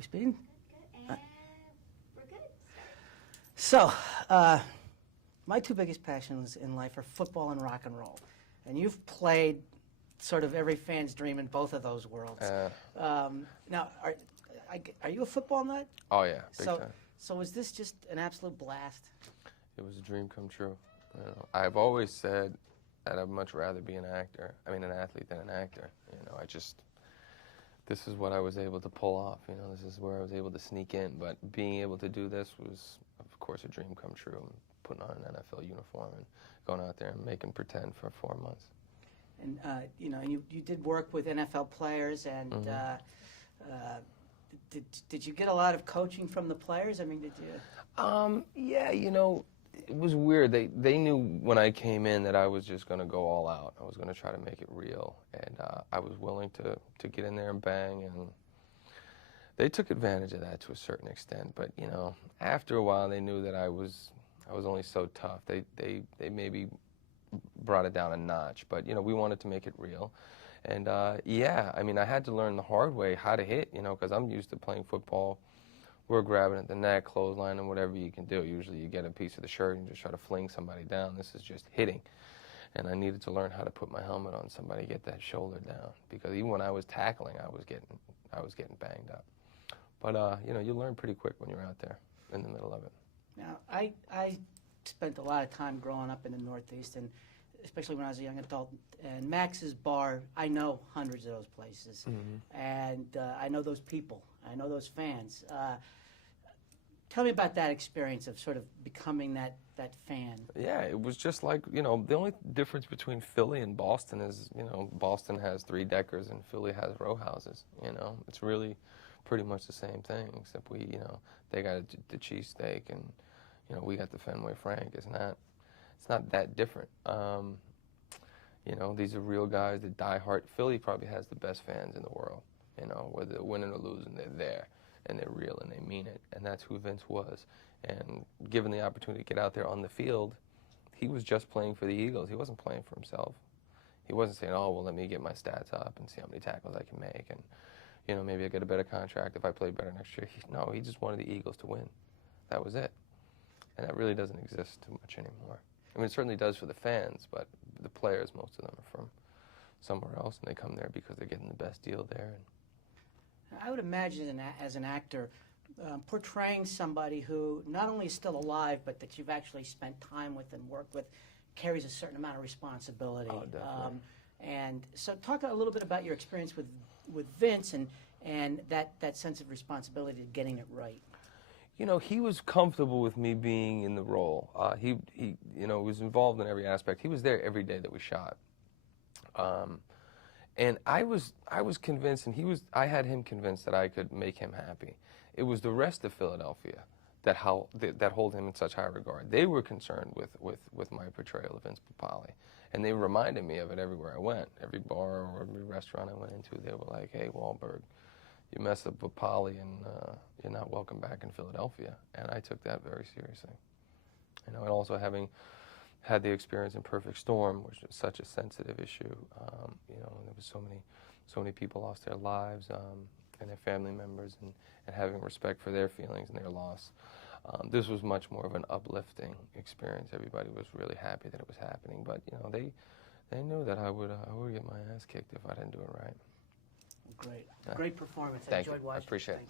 We speeding? Good. We're good. So, my two biggest passions in life are football and rock and roll. And you've played sort of every fan's dream in both of those worlds. Now, are you a football nut? Oh, yeah, big time. So was this just an absolute blast? It was a dream come true. You know, I've always said that I'd much rather be an athlete than an actor. You know, this is what I was able to pull off. You know, this is where I was able to sneak in. But being able to do this was, of course, a dream come true. Putting on an NFL uniform and going out there and making pretend for 4 months. And, you know, you did work with NFL players, and did you get a lot of coaching from the players? I mean, did you? Yeah, you know, it was weird. They knew when I came in that I was just going to go all out. I was going to try to make it real, and I was willing to get in there and bang, and they took advantage of that to a certain extent. But, you know, after a while, they knew that I was only so tough. They maybe brought it down a notch, but, you know, we wanted to make it real. And, yeah, I mean, I had to learn the hard way how to hit, you know, because I'm used to playing football. We're grabbing at the neck, clothesline, and whatever you can do. Usually you get a piece of the shirt and just try to fling somebody down. This is just hitting. And I needed to learn how to put my helmet on somebody, get that shoulder down, because even when I was tackling, I was getting banged up. But, you know, you learn pretty quick when you're out there in the middle of it. Now, I spent a lot of time growing up in the Northeast, and especially when I was a young adult. And Max's Bar, I know hundreds of those places, and I know those people. I know those fans. Tell me about that experience of sort of becoming that fan. Yeah, it was just like, you know, the only difference between Philly and Boston is, you know, Boston has 3-deckers and Philly has row houses, you know. It's really pretty much the same thing, except we, you know, they got the cheesesteak and, you know, we got the Fenway Frank. It's not that different. You know, these are real guys that die hard. Philly probably has the best fans in the world, you know, whether they're winning or losing, they're there, and they're real, and they mean it, and that's who Vince was. And given the opportunity to get out there on the field, he was just playing for the Eagles. He wasn't playing for himself. He wasn't saying, oh, well, let me get my stats up and see how many tackles I can make, and, you know, maybe I get a better contract if I play better next year. No, he just wanted the Eagles to win. That was it. And that really doesn't exist too much anymore. I mean, it certainly does for the fans, but the players, most of them are from somewhere else, and they come there because they're getting the best deal there. I would imagine as an actor, portraying somebody who not only is still alive, but that you've actually spent time with and worked with, carries a certain amount of responsibility. Oh, definitely. And so talk a little bit about your experience with Vince and that sense of responsibility to getting it right. You know, he was comfortable with me being in the role. He you know, was involved in every aspect. He was there every day that we shot. And I was convinced, and I had him convinced that I could make him happy. It was the rest of Philadelphia that hold him in such high regard. They were concerned with my portrayal of Vince Papale, and they reminded me of it everywhere I went. Every bar or every restaurant I went into, they were like, "Hey, Wahlberg, you mess up Papale, and you're not welcome back in Philadelphia." And I took that very seriously. You know, and also having had the experience in Perfect Storm, which was such a sensitive issue. You know, there was so many people lost their lives and their family members, and having respect for their feelings and their loss. This was much more of an uplifting experience. Everybody was really happy that it was happening, but you know, they knew that I would get my ass kicked if I didn't do it right. Great, Yeah. great performance. Thank I enjoyed you. watching. I appreciate it.